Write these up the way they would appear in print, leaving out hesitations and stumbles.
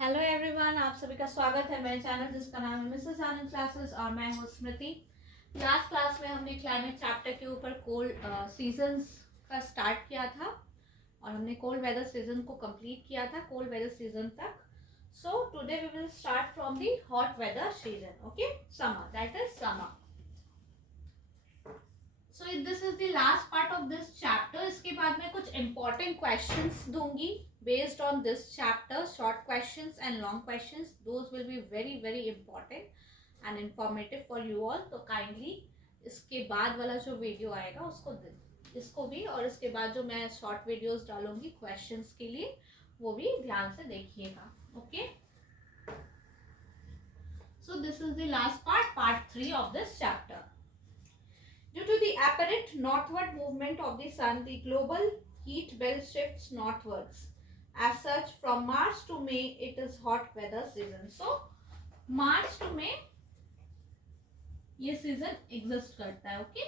Hello everyone, आप सभी का स्वागत है मेरे चैनल जिसका नाम है मिसेस आनंद क्लासेस और मैं हूँ स्मृति। लास्ट क्लास में हमने क्लाइमेट चैप्टर के ऊपर कोल्ड सीजन्स का स्टार्ट किया था और हमने कोल्ड वेदर सीजन को कंप्लीट किया था कोल्ड वेदर सीजन तक। So today we will start from the hot weather season, okay, summer, that is summer. So this is the last part of this chapter. इसके बाद मैं कुछ important questions दूंगी based on this chapter, short questions and long questions. Those will be very important and informative for you all. तो kindly इसके बाद वाला जो वीडियो आएगा इसको भी और इसके बाद जो मैं शॉर्ट वीडियोस डालूंगी क्वेश्चंस के लिए वो भी ध्यान से देखिएगा, okay. So this is the last part 3 of this chapter. Due to the apparent northward movement of the sun, the global heat belt shifts northwards. As such, from March to May, it is hot weather season. So, March to May ये season exist करता है, okay?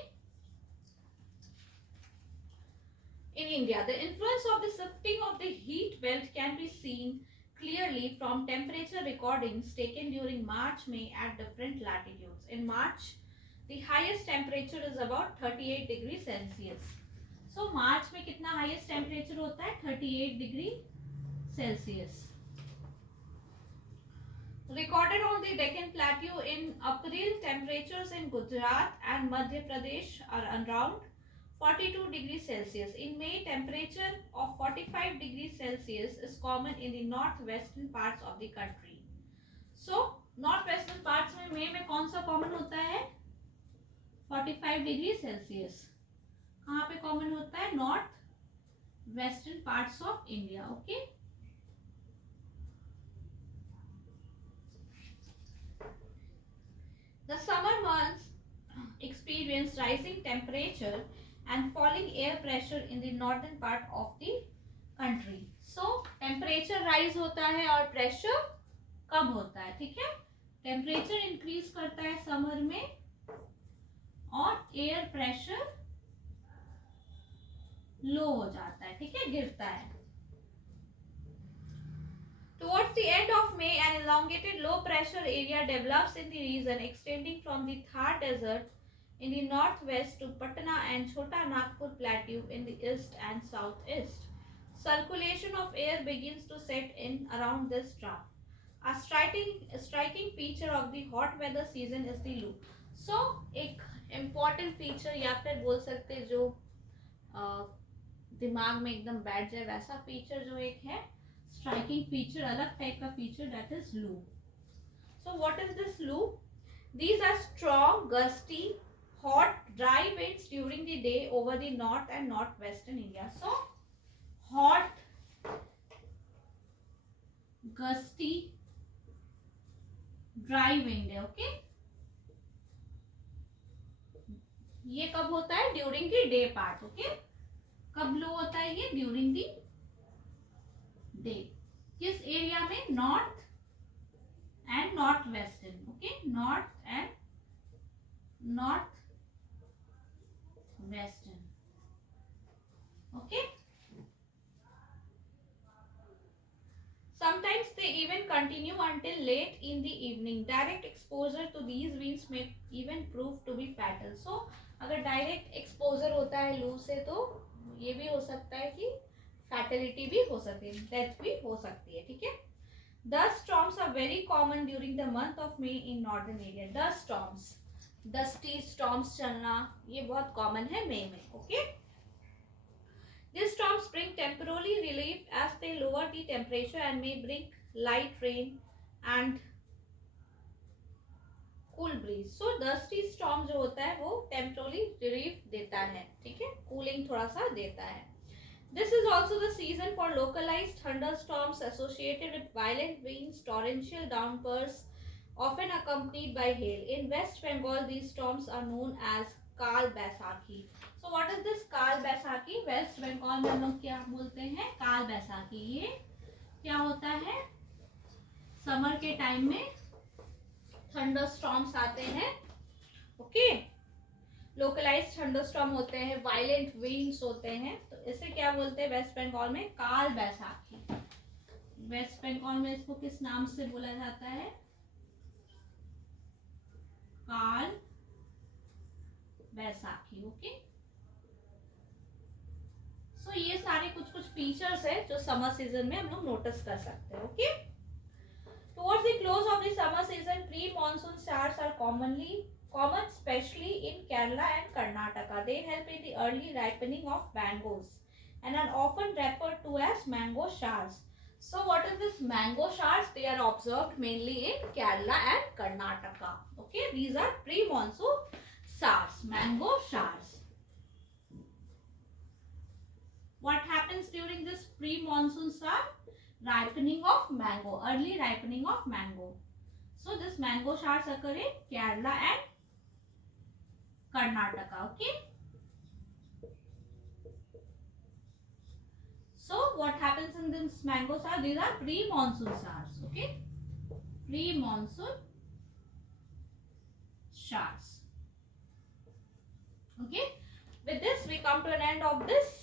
In India, the influence of the shifting of the heat belt can be seen clearly from temperature recordings taken during March-May at different latitudes. In March, the highest temperature is about 38 degrees Celsius. So, March में कितना highest temperature होता है? 38 degree Celsius. Recorded on the Deccan Plateau in April, temperatures in Gujarat and Madhya Pradesh are around 42 degrees Celsius. In May, temperature of 45 degrees Celsius is common in the northwestern parts of the country. So, northwestern parts में May में कौन सा common होता है? 45 degree Celsius. कहाँ पे common होता है? North western parts of India, okay. The summer months experience rising temperature and falling air pressure in the northern part of the country. So temperature rise होता है और प्रेशर कम होता है, ठीक है। टेम्परेचर इंक्रीज करता है समर में और एयर प्रेशर लो हो जाता है, ठीक है, गिरता है। Towards the end of May, an elongated low pressure area develops in the region extending from the Thar Desert in the northwest to Patna and Chota Nagpur Plateau in the east and southeast. Circulation of air begins to set in around this trough. A striking feature of the hot weather season is the low. So, एक important feature या फिर बोल सकते जो दिमाग में एकदम बैठ जाए वैसा फीचर जो एक है स्ट्राइकिंग फीचर, अलग टाइप का feature, that is loo. So what is this loo? These are strong gusty hot dry winds during the day over the north and northwestern India. So hot gusty dry wind है, okay. ये कब होता है? During the day part, okay. कब लो होता है ये? During the day. किस एरिया में? North and north western, okay, north and north western, okay. Sometimes they even continue until late in the evening. Direct exposure to these winds may even prove to be fatal. So, अगर direct exposure होता है लू से तो ये भी हो सकता है कि फैटेलिटी भी हो सकती है, डेथ भी हो सकती है, ठीक है। Dust storms are very common during the month of May in northern area. Dust storms, dusty storms चलना ये बहुत कॉमन है मई में, okay. These storms bring temporary relief as they lower the temperature and may bring light rain and cool breeze. So dusty storm जो होता है वो temporary relief देता है, ठीक है, cooling थोड़ा सा देता है। This is also the season for localized thunderstorms associated with violent winds, torrential downpours, often accompanied by hail. In West Bengal, these storms are known as काल बैसाखी। सो व्हाट इज दिस काल बैसाखी? वेस्ट बंगाल में लोग क्या बोलते हैं? काल बैसाखी। ये क्या होता है? समर के टाइम में थंडर स्टॉर्म्स आते हैं, ओके। लोकलाइज्ड थंडरस्टॉर्म होते हैं, वायलेंट विंड्स होते हैं, तो इसे क्या बोलते हैं वेस्ट बंगाल में? काल बैसाखी। वेस्ट बंगाल में इसको किस नाम से बोला जाता है? काल बैसाखी। ओके, सो ये सारे कुछ कुछ फीचर्स है जो समर सीजन में हम लोग नोटिस कर सकते हैं। Okay, towards the close of the summer season, pre-monsoon showers are common, especially in Kerala and Karnataka. They help in the early ripening of mangoes and are often referred to as mango showers. So what is this mango showers? They are observed mainly in Kerala and Karnataka. Okay, these are pre-monsoon showers, mango showers. What happens during this pre-monsoon shower? Ripening of mango, early ripening of mango. So this mango showers occur in Kerala and Karnataka. Okay, so what happens in this mango shower? These are pre-monsoon showers. Okay, pre-monsoon showers. Okay, with this we come to an end of this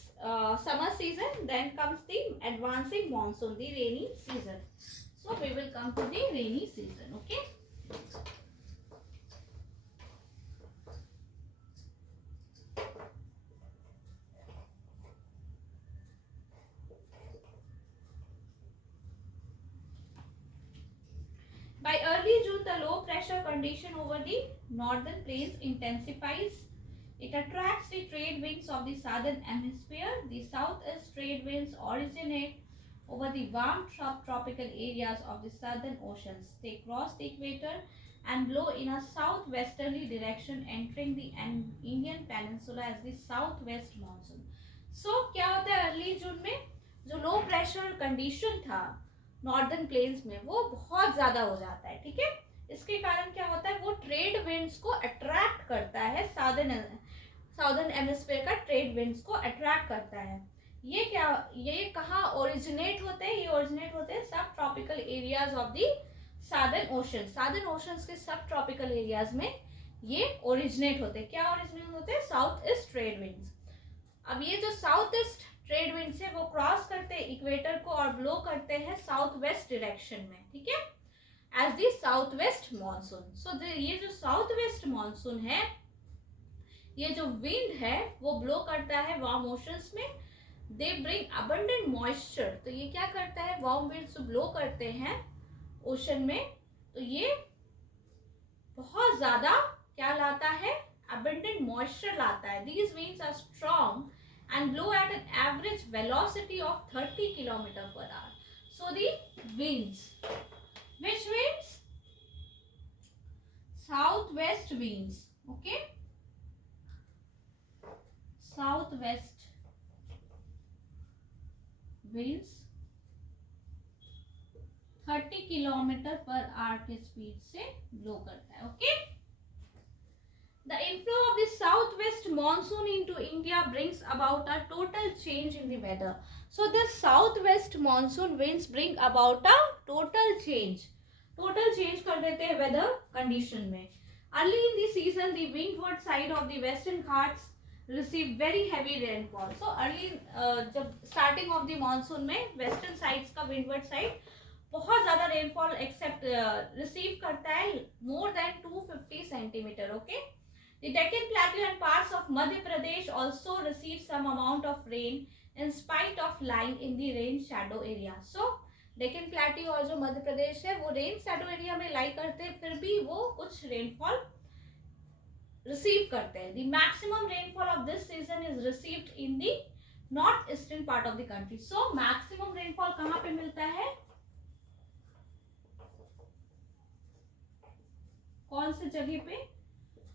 summer season. Then comes the advancing monsoon, the rainy season. So we will come to the rainy season. Okay, by early June, the low pressure condition over the northern plains intensifies. It attracts the trade winds of the southern hemisphere. The southeast trade winds originate over the warm subtropical areas of the southern oceans. They cross the equator and blow in a southwesterly direction, entering the Indian peninsula as the southwest monsoon. So क्या होता है early जून में? जो low pressure condition था northern plains में वो बहुत ज्यादा हो जाता है. ठीक है, इसके कारण क्या होता है? वो ट्रेड विंड्स को अट्रैक्ट करता है, साउदर्न हेमिस्फीयर का ट्रेड विंड्स को अट्रैक्ट करता है. ये कहाँ ओरिजिनेट होते हैं? ये ओरिजिनेट होते हैं सब tropical areas of the southern oceans के सब ट्रॉपिकल एरियाज में ये ओरिजिनेट होते हैं. क्या ओरिजिनेट होते हैं? South east trade winds. अब ये जो साउथ ईस्ट ट्रेड विंड्स है वो क्रॉस करते हैं इक्वेटर को और ब्लो करते हैं साउथ वेस्ट डायरेक्शन में. ठीक है, as the south west monsoon. So ये जो साउथ वेस्ट मानसून है, ये जो विंड है वो ब्लो करता है वार्म ओशंस में. They bring abundant moisture. तो ये क्या करता है? वार्म विंड्स ब्लो करते हैं ओशन में, तो ये बहुत ज्यादा क्या लाता है? अबंडेंट मॉइस्चर लाता है. These winds are strong and blow at an average velocity of 30 km per hour. So the winds, which winds? Southwest winds. Okay, southwest winds 30 km per hour के स्पीड से ब्लो करता है. Okay, the inflow of the southwest monsoon into India brings about a total change in the weather. So this southwest monsoon winds bring about a total change कर देते हैं weather condition में. Early in the season, the windward side of the western Ghats receive very heavy rainfall. So early जब starting of the monsoon में western sides का windward side बहुत ज्यादा rainfall accept receive करता है, more than 250 centimeter. Okay, the Deccan Plateau and parts of Madhya Pradesh also receive some amount of rain in spite of lying in the rain shadow area. So Deccan Plateau और जो मध्य प्रदेश है वो rain shadow area में लाई करते हैं, फिर भी वो कुछ रेनफॉल रिसीव करते हैं. The maximum rainfall of this season is received in the north eastern part of the country. So maximum rainfall कहाँ पे मिलता है? कौन से जगह पे?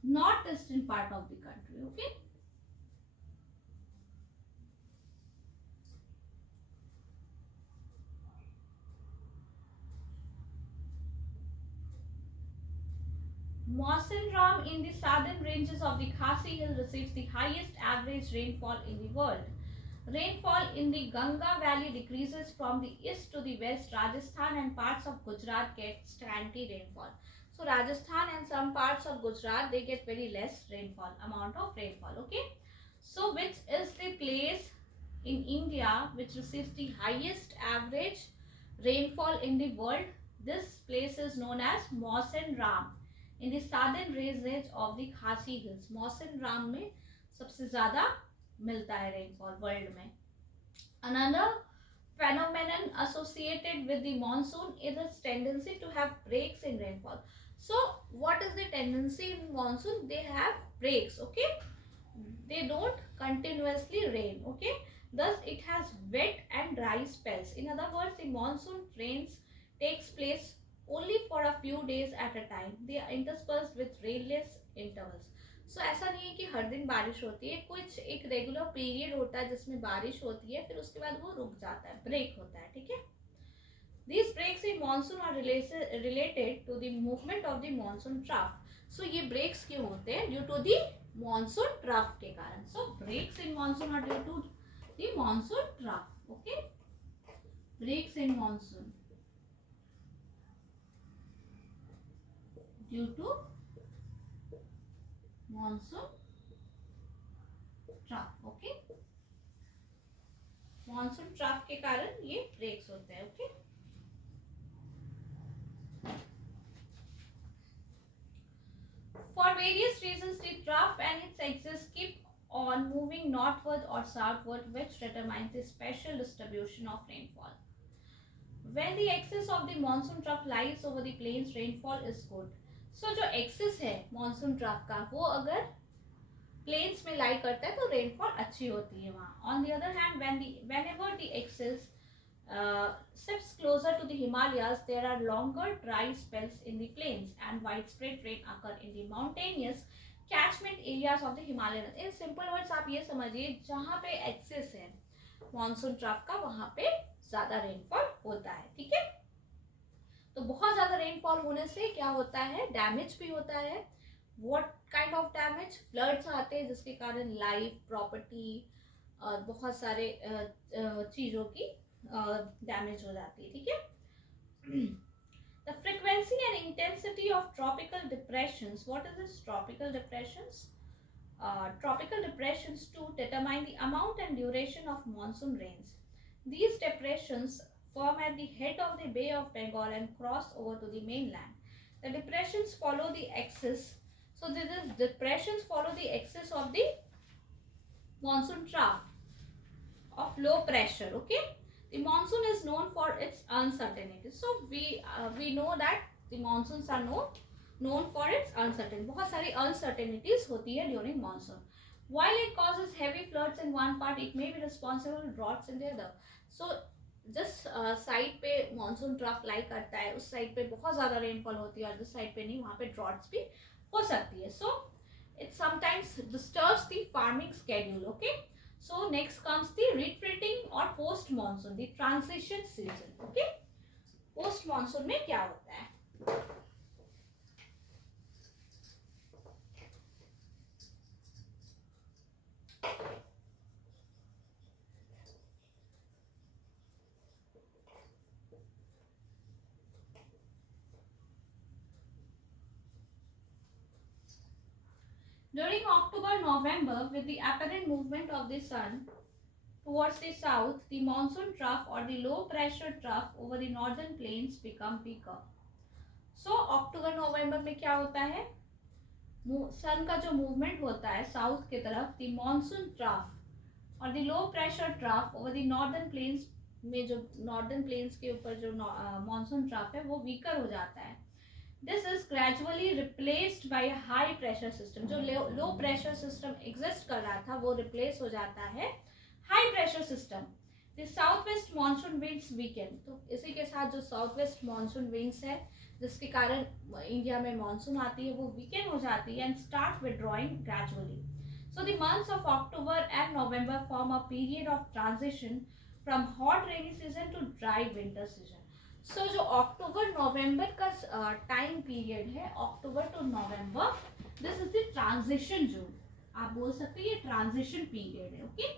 North eastern part of the country. Okay, Mawsynram in the southern ranges of the Khasi Hill receives the highest average rainfall in the world. Rainfall in the Ganga Valley decreases from the east to the west. Rajasthan and parts of Gujarat get scanty rainfall. So Rajasthan and some parts of Gujarat, they get very less amount of rainfall. Okay, so which is the place in India which receives the highest average rainfall in the world. This place is known as Mawson Ram in the southern range of the Khasi Hills. Mawson Ram में सबसे ज़्यादा मिलता है rainfall world में. Another phenomenon associated with the monsoon is its tendency to have breaks in rainfall. So what is the tendency in monsoon? They have breaks, okay? They don't continuously rain, okay? Thus it has wet and dry spells. In other words, the monsoon rains takes place only for a few days at a time. They are interspersed with rainless intervals. सो ऐसा नहीं है कि हर दिन बारिश होती है, कुछ एक रेगुलर पीरियड होता है जिसमें बारिश होती है, फिर उसके बाद वो रुक जाता है, ब्रेक होता है, ठीक है. These breaks in monsoon are related to the movement of the monsoon trough. So ये breaks क्यों होते हैं? Due to the monsoon trough के कारण. So breaks in monsoon are due to the monsoon trough. Okay? Breaks in monsoon due to monsoon trough. Okay? monsoon trough के कारण ये breaks होते हैं. Okay? For various reasons, the trough and its axis keep on moving northward or southward, which determines the spatial distribution of rainfall. When the axis of the monsoon trough lies over the plains, rainfall is good. So जो axis है monsoon trough का, वो अगर plains में lie करता है तो rainfall अच्छी होती है वहाँ. On the other hand, whenever the axis shifts closer to the Himalayas, there are longer dry spells in the plains and widespread rain occur in the mountainous catchment areas of the Himalayas. In simple words आप ये समझिए, जहाँ पे access है monsoon trough का वहाँ पे ज़्यादा रेनफॉल होता है, ठीक है. तो बहुत ज़्यादा रेनफॉल होने से क्या होता है? डैमेज भी होता है. What kind of damage? Floods आते हैं जिसके कारण लाइफ, प्रॉपर्टी और बहुत सारे चीज़ों की डैमेज हो जाती है, ठीक है. The frequency and intensity of tropical depressions. What is this tropical depressions? Tropical depressions to determine the amount and duration of monsoon rains. These depressions form at the head of the Bay of Bengal and cross over to the mainland. The depressions follow the axis. So these depressions follow the axis of the monsoon trough of low pressure. Okay. The monsoon is known for its uncertainty. So we know that the monsoons are known for its uncertainty. बहुत सारी uncertainties होती है during monsoon. While it causes heavy floods in one part, it may be responsible for droughts in the other. So जिस side पे monsoon trough lie करता है उस side पे बहुत ज़्यादा rainfall होती है और जिस साइड पे नहीं वहाँ पे droughts भी हो सकती है. So it sometimes disturbs the farming schedule. Okay. So next comes the retreating or post monsoon, the transition season. Okay. Post monsoon में क्या होता है? During October-November, with the apparent movement of the sun towards the south, the monsoon trough or the low pressure trough over the northern plains become weaker. So October-November में क्या होता है? सन का जो मूवमेंट होता है साउथ की तरफ, the monsoon trough और the low pressure trough over the northern plains में जो northern plains के ऊपर जो monsoon trough है वो weaker हो जाता है. This is gradually replaced by a high pressure system. जो low pressure system exist कर रहा था वो replace हो जाता है high pressure system. The southwest monsoon winds weaken. तो इसी के साथ जो southwest monsoon winds है जिसके कारण इंडिया में मानसून आती है वो weaken हो जाती है and start withdrawing gradually. So the months of October and November form a period of transition from hot rainy season to dry winter season. So जो अक्टूबर नवंबर का टाइम पीरियड है, October to November, this is the transition zone. आप बोल सकते हैं ये transition period है. Okay,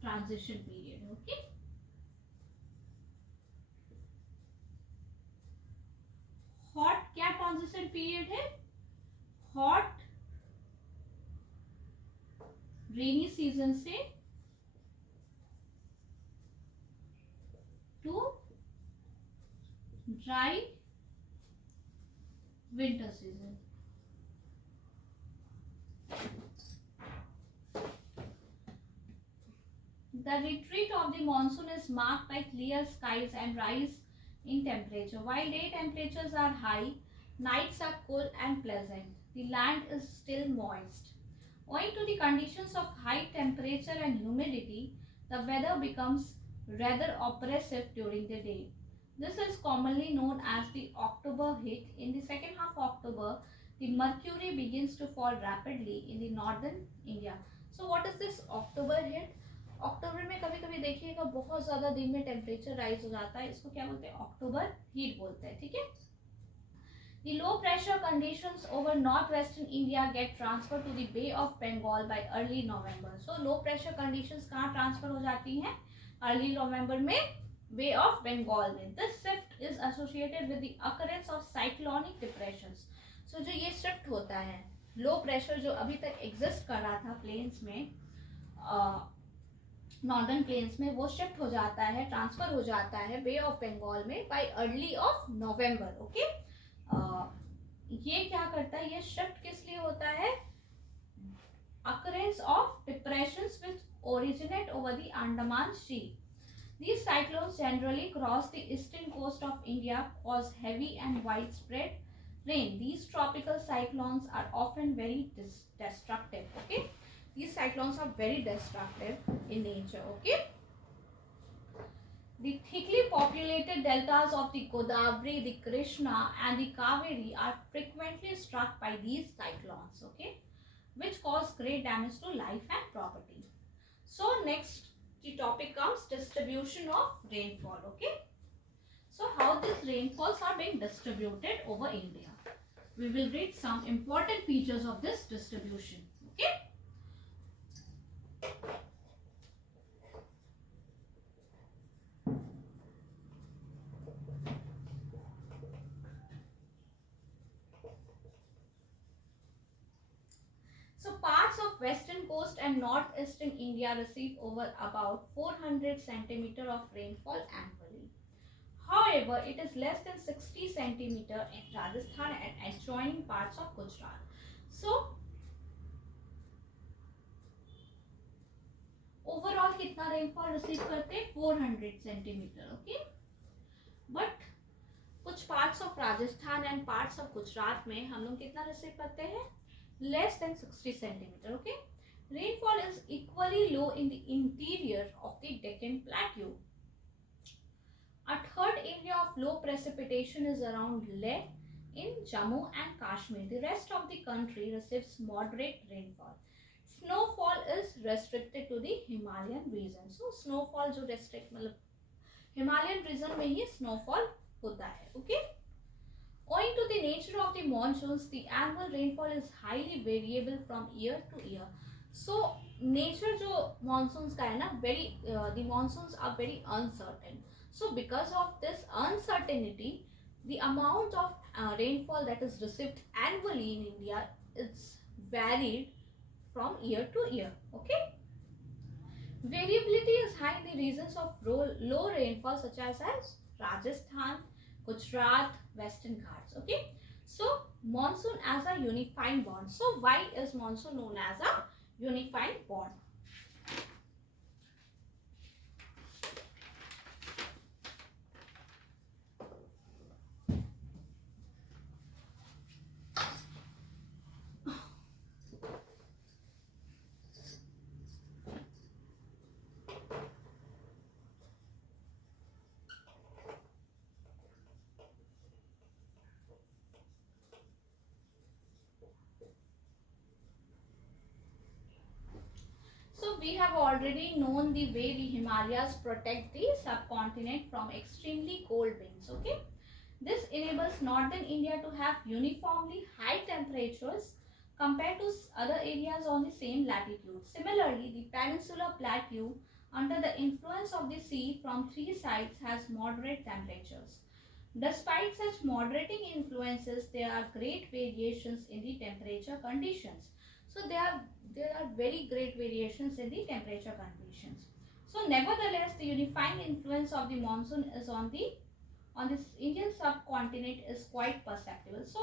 transition period है. ओके, हॉट क्या ट्रांजिशन पीरियड है? हॉट रेनी सीजन से dry winter season. The retreat of the monsoon is marked by clear skies and rise in temperature. While day temperatures are high, nights are cool and pleasant. The land is still moist. Owing to the conditions of high temperature and humidity, the weather becomes rather oppressive during the day. This is commonly known as the October heat. In the second half of October, the mercury begins to fall rapidly in the northern India. So what is this October heat? अक्टूबर में कभी कभी देखिएगा बहुत ज्यादा दिन में temperature rise हो जाता है, इसको क्या बोलते हैं? अक्टूबर हीट बोलते हैं, ठीक है. The low pressure conditions over northwestern India get transferred to the Bay of Bengal by early November. So low pressure conditions कहाँ ट्रांसफर हो जाती हैं? Early November में Bay of Bengal में. This shift is associated with the occurrence of cyclonic depressions. So जो ये shift होता है, low pressure जो अभी तक exist कर रहा था plains में, नॉर्दर्न प्लेन्स में, वो शिफ्ट हो जाता है, ट्रांसफर हो जाता है बे ऑफ बंगाल में bye early of November. Okay, ये क्या करता है? ये शिफ्ट किस लिए होता है? occurrence of depressions which originate over the Andaman Sea. These cyclones generally cross the eastern coast of India, cause heavy and widespread rain. These tropical cyclones are often very destructive. Okay, these cyclones are very destructive in nature. Okay, the thickly populated deltas of the Godavari, the Krishna and the Kaveri are frequently struck by these cyclones, okay, which cause great damage to life and property. So next the topic comes distribution of rainfall. Okay, so how these rainfalls are being distributed over India. We will read some important features of this distribution. Okay, so parts of western coast and northeastern India receive over about 400 centimeter of rainfall annually. However, it is less than 60 centimeter in Rajasthan and adjoining parts of Gujarat. So overall कितना rainfall receive करते हैं? 400 centimetre. Okay, but कुछ parts of Rajasthan and parts of Gujarat में हम लोग कितना receive करते हैं? Less than 60 centimetre. Okay, rainfall is equally low in the interior of the Deccan plateau. A third area of low precipitation is around Leh in Jammu and Kashmir. The rest of the country receives moderate rainfall. Snowfall is restricted to the Himalayan region. So snowfall जो restrict मतलब Himalayan region में ही snowfall होता है. Okay. Owing to the nature of the monsoons, the annual rainfall is highly variable from year to year. So nature जो monsoons का है ना, the monsoons are very uncertain. So because of this uncertainty, the amount of rainfall that is received annually in India is varied from year to year. Okay, variability is high in the regions of low rainfall such as Rajasthan, Gujarat, Western Ghats. Okay, so monsoon as a unifying bond. So why is monsoon known as a unifying bond? So we have already known the way the Himalayas protect the subcontinent from extremely cold winds. Okay, this enables northern India to have uniformly high temperatures compared to other areas on the same latitude. Similarly, the peninsular plateau, under the influence of the sea from three sides, has moderate temperatures. Despite such moderating influences, there are great variations in the temperature conditions. So there are very great variations in the temperature conditions. So nevertheless, the unifying influence of the monsoon is on on this Indian subcontinent is quite perceptible. So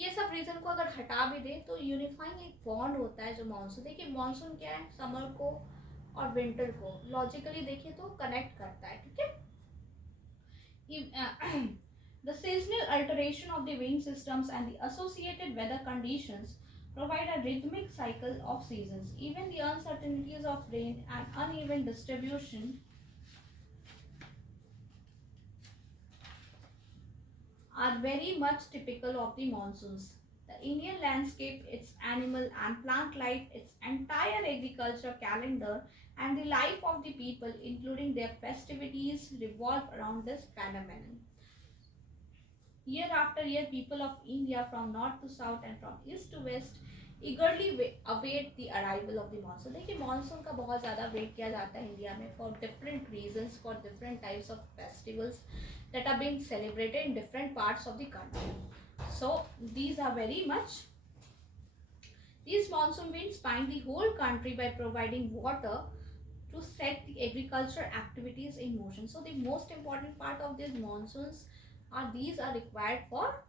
ये सब reason को अगर हटा भी दे तो unifying एक bond होता है जो मानसून, देखिए मानसून क्या है, समर को और विंटर को लॉजिकली देखिए तो कनेक्ट करता है, ठीक है. The seasonal alteration of the wind systems and the associated weather conditions provide a rhythmic cycle of seasons. Even the uncertainties of rain and uneven distribution are very much typical of the monsoons. The Indian landscape, its animal and plant life, its entire agriculture calendar, and the life of the people, including their festivities, revolve around this phenomenon. Year after year, people of India from north to south and from east to west eagerly await the arrival of the monsoon. देखिए monsoon का बहुत ज़्यादा wait किया जाता है India में for different reasons, for different types of festivals that are being celebrated in different parts of the country. So these are very much, these monsoon winds bind the whole country by providing water to set the agriculture activities in motion. So the most important part of these monsoons are these are required for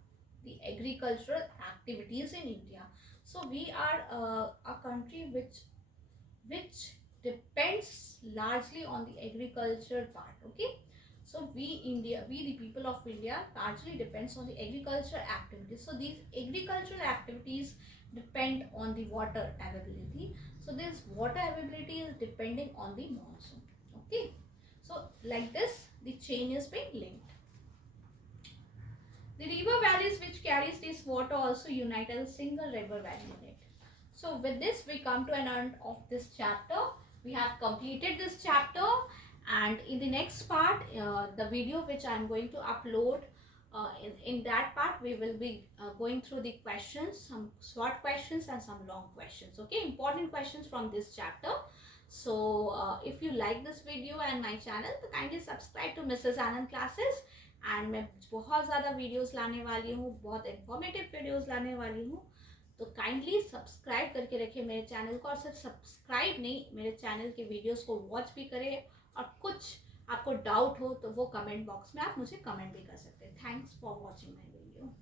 the agricultural activities in India. So we are a country which depends largely on the agriculture part. Okay, so we the people of India largely depends on the agriculture activities. So these agricultural activities depend on the water availability. So this water availability is depending on the monsoon. Okay, so like this the chain is being linked. The river valleys which carries this water also unite as a single river valley unit. So with this we come to an end of this chapter. We have completed this chapter, and in the next part, the video which I am going to upload, in that part we will be going through the questions, some short questions and some long questions. Okay, important questions from this chapter. So if you like this video and my channel, तो kindly subscribe to Mrs. Anand Classes. And मैं बहुत ज़्यादा videos लाने वाली हूँ, बहुत informative videos लाने वाली हूँ, तो काइंडली सब्सक्राइब करके रखिए मेरे चैनल को. और सिर्फ सब्सक्राइब नहीं, मेरे चैनल के वीडियोस को वॉच भी करें, और कुछ आपको डाउट हो तो वो कमेंट बॉक्स में आप मुझे कमेंट भी कर सकते हैं. Thanks for watching my video.